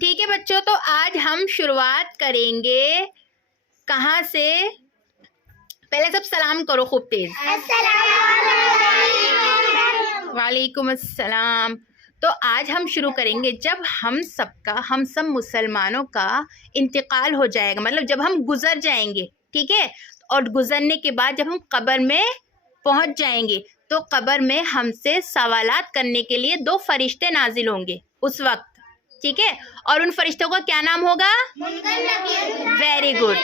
ठीक है बच्चों, तो आज हम शुरुआत करेंगे कहाँ से? पहले सब सलाम करो खूब तेज। वालेकुम अस्सलाम। तो आज हम शुरू करेंगे जब हम सब मुसलमानों का इंतकाल हो जाएगा, मतलब जब हम गुजर जाएंगे, ठीक है। और गुजरने के बाद जब हम कब्र में पहुंच जाएंगे तो कब्र में हमसे सवालात करने के लिए 2 फरिश्ते नाजिल होंगे उस वक्त, ठीक है। और उन फरिश्तों का क्या नाम होगा? वेरी गुड,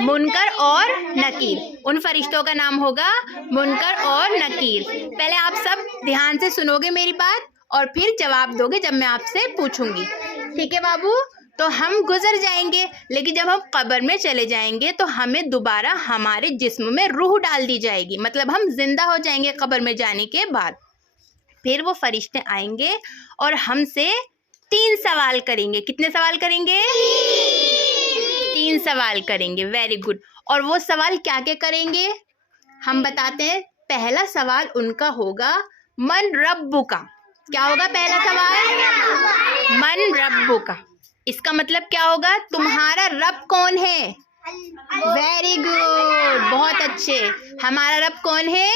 मुनकर और नकीर। उन फरिश्तों का नाम होगा मुनकर और नकीर। पहले आप सब ध्यान से सुनोगे मेरी बात और फिर जवाब दोगे जब मैं आपसे पूछूंगी, ठीक है बाबू। तो हम गुजर जाएंगे, लेकिन जब हम कब्र में चले जाएंगे तो हमें दोबारा हमारे जिस्म में रूह डाल दी जाएगी, मतलब हम जिंदा हो जाएंगे कब्र में जाने के बाद। फिर वो फरिश्ते आएंगे और हमसे 3 सवाल करेंगे। कितने सवाल करेंगे? 3 सवाल करेंगे। Very good. और वो सवाल क्या क्या करेंगे हम बताते हैं। पहला सवाल उनका होगा मन रब्बु का। क्या होगा पहला सवाल? मन रब्बु का। इसका मतलब क्या होगा? तुम्हारा रब कौन है? वेरी गुड, बहुत अच्छे। हमारा रब कौन है?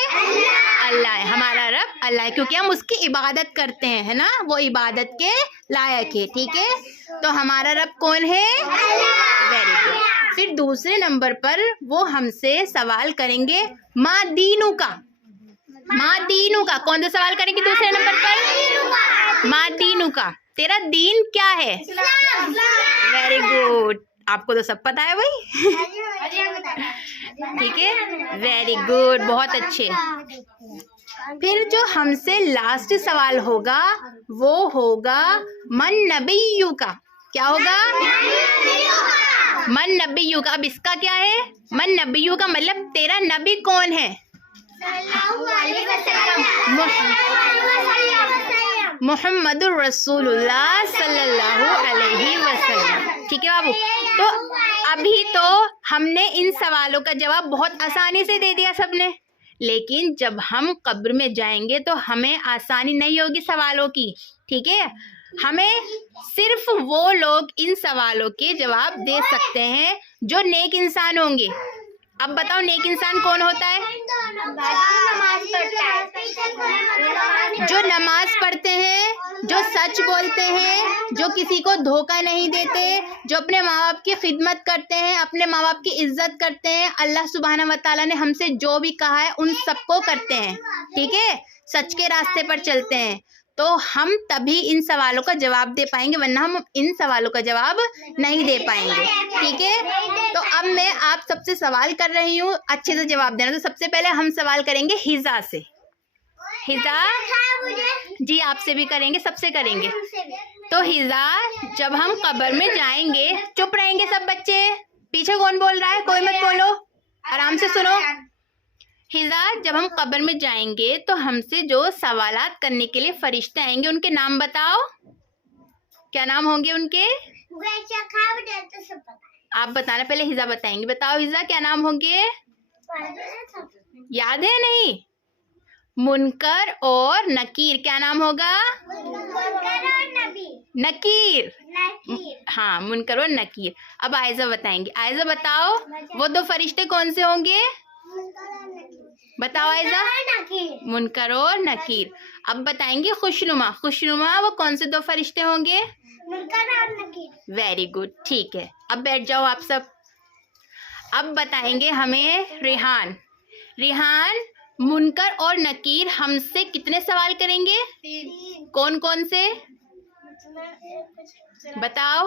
अल्लाह है। हमारा रब अल्लाह है, क्योंकि हम उसकी इबादत करते हैं, है ना। वो इबादत के लायक है, ठीक है। तो हमारा रब कौन है? Very good. फिर दूसरे नंबर पर वो हमसे सवाल करेंगे माँ दीनू का। माँ दीनू का कौन सा सवाल करेंगे दूसरे नंबर पर? माँ दीनू का, तेरा दीन क्या है? वेरी गुड, आपको तो सब पता है भाई। ठीक है, वेरी गुड, बहुत अच्छे। फिर जो हमसे लास्ट सवाल होगा वो होगा मन नबिय्यु का। क्या होगा? मन नबिय्यु का। अब इसका क्या है? मन नबिय्यु का मतलब तेरा नबी कौन है? मुहम्मदुर रसूलुल्लाह सल्लल्लाहु अलैहि वसल्लम। ठीक है बाबू। तो अभी तो हमने इन सवालों का जवाब बहुत आसानी से दे दिया सबने, लेकिन जब हम कब्र में जाएंगे तो हमें आसानी नहीं होगी सवालों की, ठीक है। हमें सिर्फ वो लोग इन सवालों के जवाब दे सकते हैं जो नेक इंसान होंगे। अब बताओ नेक इंसान कौन होता है? जो नमाज पढ़ते हैं, जो सच बोलते हैं, जो किसी को धोखा नहीं देते, जो अपने माँ बाप की खिदमत करते हैं, अपने माँ बाप की इज्जत करते हैं, अल्लाह सुब्हाना व तआला ने हमसे जो भी कहा है उन सबको करते हैं, ठीक है। सच के रास्ते पर चलते हैं, तो हम तभी इन सवालों का जवाब दे पाएंगे, वरना हम इन सवालों का जवाब नहीं दे पाएंगे, ठीक है। तो अब मैं आप सबसे सवाल कर रही हूँ, अच्छे से जवाब देना। तो सबसे पहले हम सवाल करेंगे हिजा से। हिजा जी, आपसे भी करेंगे, सबसे करेंगे। तो हिजा, जब हम कब्र में जाएंगे, चुप रहेंगे सब बच्चे, पीछे कौन बोल रहा है? कोई मत बोलो, आराम से सुनो। हिजा, जब हम कब्र में जाएंगे तो हमसे जो सवालात करने के लिए फरिश्ते आएंगे उनके नाम बताओ। क्या नाम होंगे उनके? आप बताना, पहले हिजा बताएंगे। बताओ हिजा, क्या नाम होंगे? याद है? नहीं, मुनकर और नकीर। क्या नाम होगा? नकीर। हाँ, मुनकर और नकीर। अब आयजा बताएंगे। आयजा बताओ, वो 2 फरिश्ते कौन से होंगे? बताओ आयजा। मुनकर और नकीर। अब बताएंगे खुशनुमा। खुशनुमा, वो कौन से 2 फरिश्ते होंगे? मुनकर और नकीर। वेरी गुड, ठीक है। अब बैठ जाओ आप सब। अब बताएंगे हमें रेहान। रेहान, मुनकर और नकीर हमसे कितने सवाल करेंगे? 3। कौन कौन से बताओ?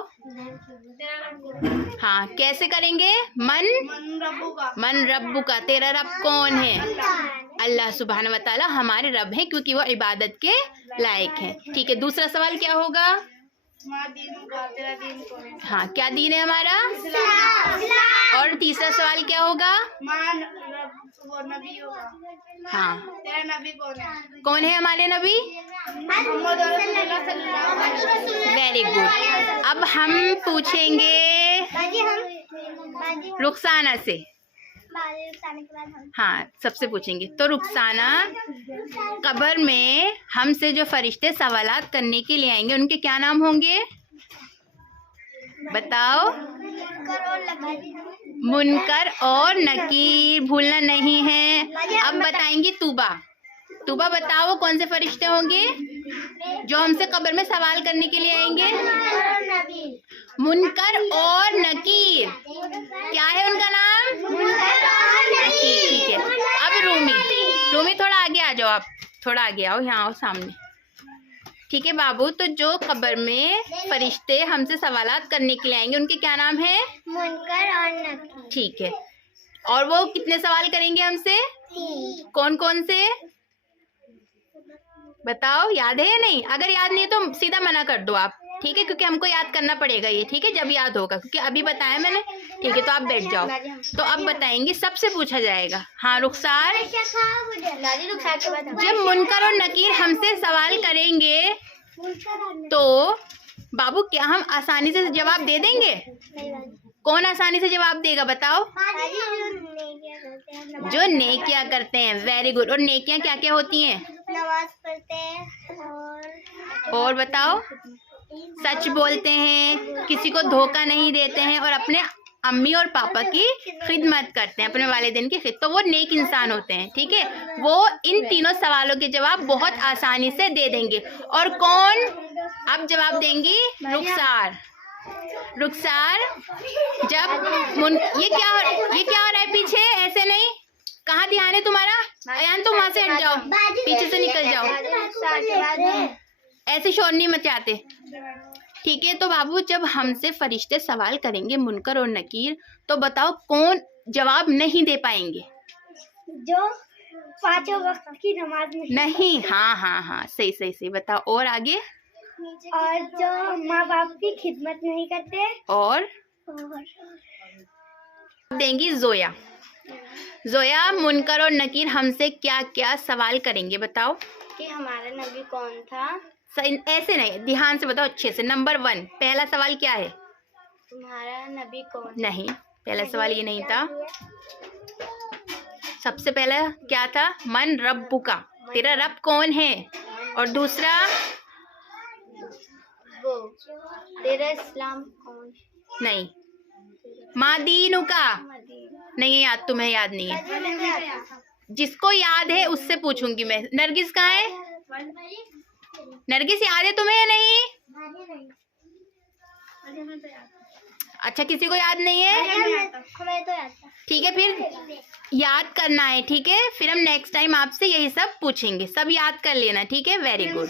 हाँ, कैसे करेंगे? मन रब्बु का, तेरा रब कौन है? अल्लाह सुब्हाना व तआला हमारे रब हैं, क्योंकि वो इबादत के लायक हैं, ठीक है। दूसरा सवाल क्या होगा? हाँ, क्या दीन है हमारा? और तीसरा सवाल क्या होगा? हाँ, कौन है हमारे नबी? Very good. अब हम पूछेंगे रुखसाना से। हाँ, सबसे पूछेंगे। तो रुखसाना, कब्र में हमसे जो फरिश्ते सवालात करने के लिए आएंगे उनके क्या नाम होंगे? बताओ। मुनकर और नकीर भूलना नहीं है। अब बताएंगी तूबा। तूबा बताओ कौन से फरिश्ते होंगे जो हमसे कब्र में सवाल करने के लिए आएंगे? मुनकर और नकीर। क्या है उनका नाम? ठीक है। अब रूमी थोड़ा आगे आ जाओ, आप थोड़ा आगे आओ, यहाँ आओ सामने। ठीक है बाबू, तो जो कब्र में फरिश्ते हमसे सवालात करने के लिए आएंगे उनके क्या नाम है? मुनकर और नकीर। ठीक है। और वो कितने सवाल करेंगे हमसे? 3। कौन कौन से बताओ, याद है या नहीं? अगर याद नहीं है तो सीधा मना कर दो आप, ठीक है, क्योंकि हमको याद करना पड़ेगा ये, ठीक है, जब याद होगा, क्योंकि अभी बताया मैंने। ठीक है, तो आप बैठ जाओ। तो अब बताएंगे, सबसे पूछा जाएगा। हाँ रुखसार, जब मुनकर और नकीर हमसे सवाल करेंगे तो बाबू क्या हम आसानी से जवाब दे देंगे? कौन आसानी से जवाब देगा बताओ? जो नेकियां करते हैं। Very good. और नेकियां क्या क्या होती हैं? नमाज पढ़ते हैं और बताओ, सच बोलते हैं, किसी को धोखा नहीं देते हैं, और अपने अम्मी और पापा की खिदमत करते हैं, अपने वालिदैन की खिदमत। तो वो नेक इंसान होते हैं, ठीक है। वो इन तीनों सवालों के जवाब बहुत आसानी से दे देंगे। और कौन अब जवाब देंगी? रुखसार। रुखसार, जब ये क्या हो रहा है पीछे? ऐसे नहीं, कहाँ ध्यान है तुम्हारा? अयान तुम वहां से हट जाओ, पीछे से निकल जाओ, ऐसे शोर नहीं मचाते, ठीक है। तो बाबू, जब हमसे फरिश्ते सवाल करेंगे मुनकर और नकीर, तो बताओ कौन जवाब नहीं दे पाएंगे? जो 5 वक्त की नमाज नहीं। हाँ, सही बताओ। और आगे? और जो माँ बाप की खिदमत नहीं करते। और देंगी जोया। मुनकर और नकीर हमसे क्या क्या सवाल करेंगे बताओ? कि हमारा नबी कौन था? ऐसे नहीं, ध्यान से बताओ अच्छे से। नंबर 1, पहला सवाल क्या है? तुम्हारा नबी कौन? नहीं, पहला सवाल ये नहीं था। सबसे पहला क्या था? मन रब्बुका, तेरा रब कौन है? और दूसरा, वो तेरा इस्लाम कौन? नहीं। मादीनुका, नहीं याद, तुम्हें याद नहीं है। जिसको याद है उससे पूछूंगी मैं। नरगिस कहाँ है? नरगिस याद है तुम्हें या नहीं? अच्छा, किसी को याद नहीं है? हमें तो याद था। ठीक है, फिर याद करना है, ठीक है। फिर हम नेक्स्ट टाइम आपसे यही सब पूछेंगे, सब याद कर लेना, ठीक है। Very good.